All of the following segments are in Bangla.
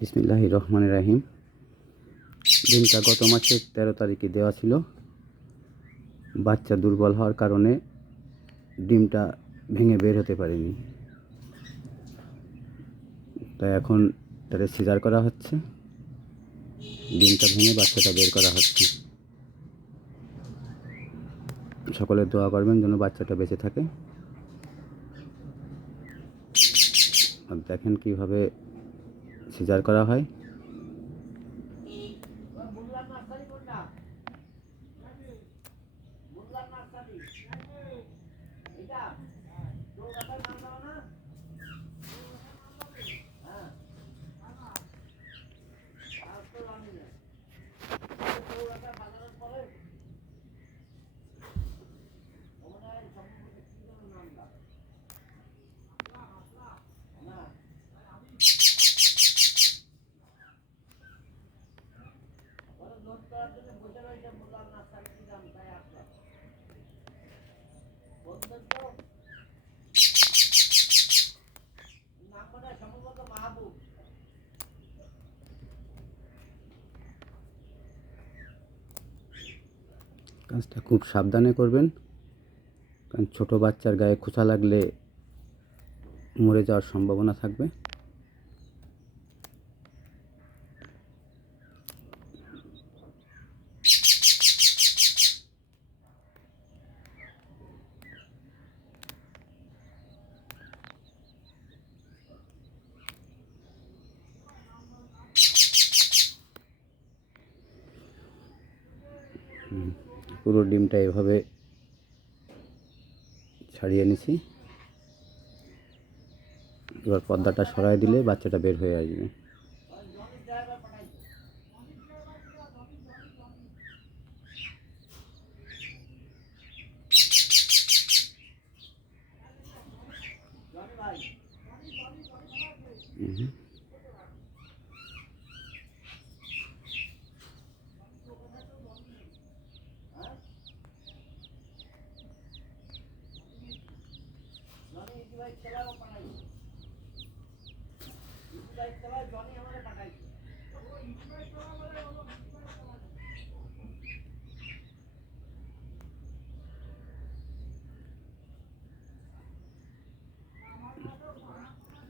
বিসমিল্লাহির রহমানির রহিম। ডিমটা গত মাসের 13 তারিখে দেওয়া ছিল। বাচ্চা দুর্বল হওয়ার কারণে ডিমটা ভেঙে বের হতে পারেনি, তাই এখন তাদের সিজার করা হচ্ছে। ডিমটা ভেঙে বাচ্চাটা বের করা হচ্ছে। সকলে দোয়া করবেন যেন বাচ্চাটা বেঁচে থাকে। আর দেখেন কিভাবে সিজার করা হয়। কাজটা খুব সাবধানে করবেন, কারণ ছোটো বাচ্চার গায়ে খোঁচা লাগলে মরে যাওয়ার সম্ভাবনা থাকবে। পুরো ডিমটা এভাবে ছাড়িয়ে নিছি। এবার পর্দাটা সরাই দিলে বাচ্চাটা বের হয়ে আসবে।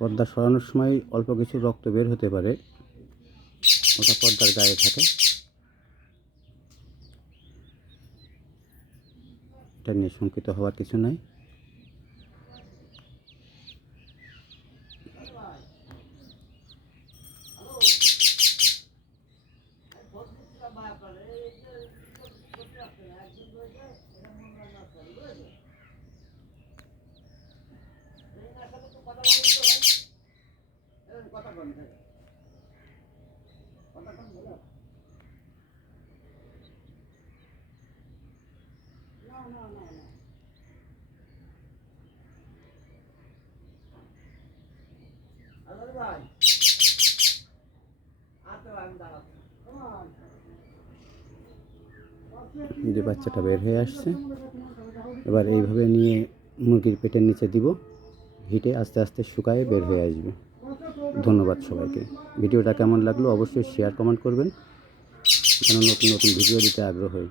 পর্দা সরানোর সময় অল্প কিছু রক্ত বের হতে পারে, ওটা পর্দার গায়ে থাকে। এটা নিয়ে শঙ্কিত হওয়ার কিছু নাই। যে বাচ্চাটা বের হয়ে আসছে, এবার এইভাবে নিয়ে মুরগির পেটের নিচে দিব। হিটে আস্তে আস্তে শুকায়ে বের হয়ে আসবে। ধন্যবাদ সবাইকে। ভিডিওটা কেমন লাগলো অবশ্যই শেয়ার কমেন্ট করবেন, যেন নতুন নতুন ভিডিও দিতে আগ্রহ হয়।